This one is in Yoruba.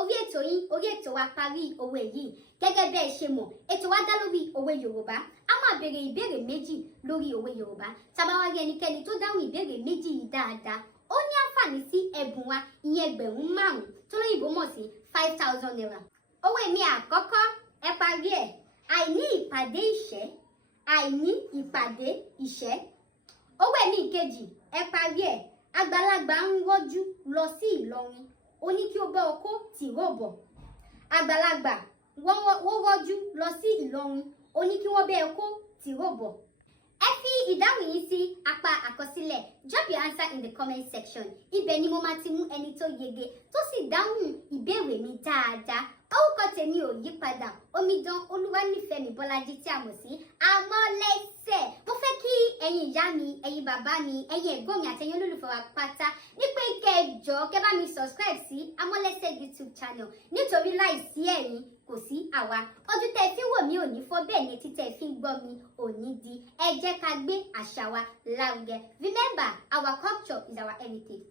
orí ètò yín, orí ètò wa parí òwe yìí. Gẹ́gẹ́ bẹ́ẹ̀ ṣe mọ̀, ètò wa dá lórí òwe Yorùbá. A máa béèrè ìbéèrè méjì lórí òwe Yorùbá. Tá bá wá rí ẹnikẹ́ni tó dáhùn ìbéèrè méjì yìí dáadáa, ó ní àǹfààní sí ẹ̀bùn wa, ìyẹn ẹgbẹ̀rún 5 tó lóyìnbó mọ̀ sí 5,000 naira. Òwe mi àkọ́kọ́, ẹ parí ẹ̀. Àìní ìpàdé ìṣẹ́. Àìní ìpàdé ìṣẹ́. Òwe mi ìkejì, ẹ parí ẹ̀. Àgbàlagbà ń rọ́jú lọ sí Ìlọrin. Ó ní kí ó bá ọkọ tìróbọ̀. Àgbàlagbà wọ́n rọ́jú lọ sí Ìlọrin. Ó ní kí wọ́n bá ọkọ tìróbọ̀. Ẹ fi ìdáhùn yìí sí apá àkọsílẹ̀. Drop your answer in the comment section. Ibẹ̀ ni mo máa ti mú ẹni tó yege tó sì dáhùn ìbéèrè mi dáadáa. Orúkọ tèmi ò yí padà. Omidan Olúwanífẹ́mi Bọ́lájí tí a mọ̀ sí Àmọ́lẹ́sẹ̀. Mo fẹ́ kí ẹ̀yin ìyá mi, ẹ̀yin bàbá mi, ẹ̀yin ẹ̀gbọ́n mi àti ẹ̀yin olólùfẹ́ wa pátá ní pé kẹjọ kẹ́ bá mi subscribe sí Àmọ́lẹ́sẹ̀ YouTube channel nítorí láìsí ẹ̀yin kò sí àwa. Ojú tẹ́ fi wò mí ò ní fọ́, bẹ́ẹ̀ ni etí tẹ́ fi ń gbọ́ mi ò ní di. Ẹ jẹ́ ká gbé àṣà wa lárugẹ. Remember, our culture is our heritage.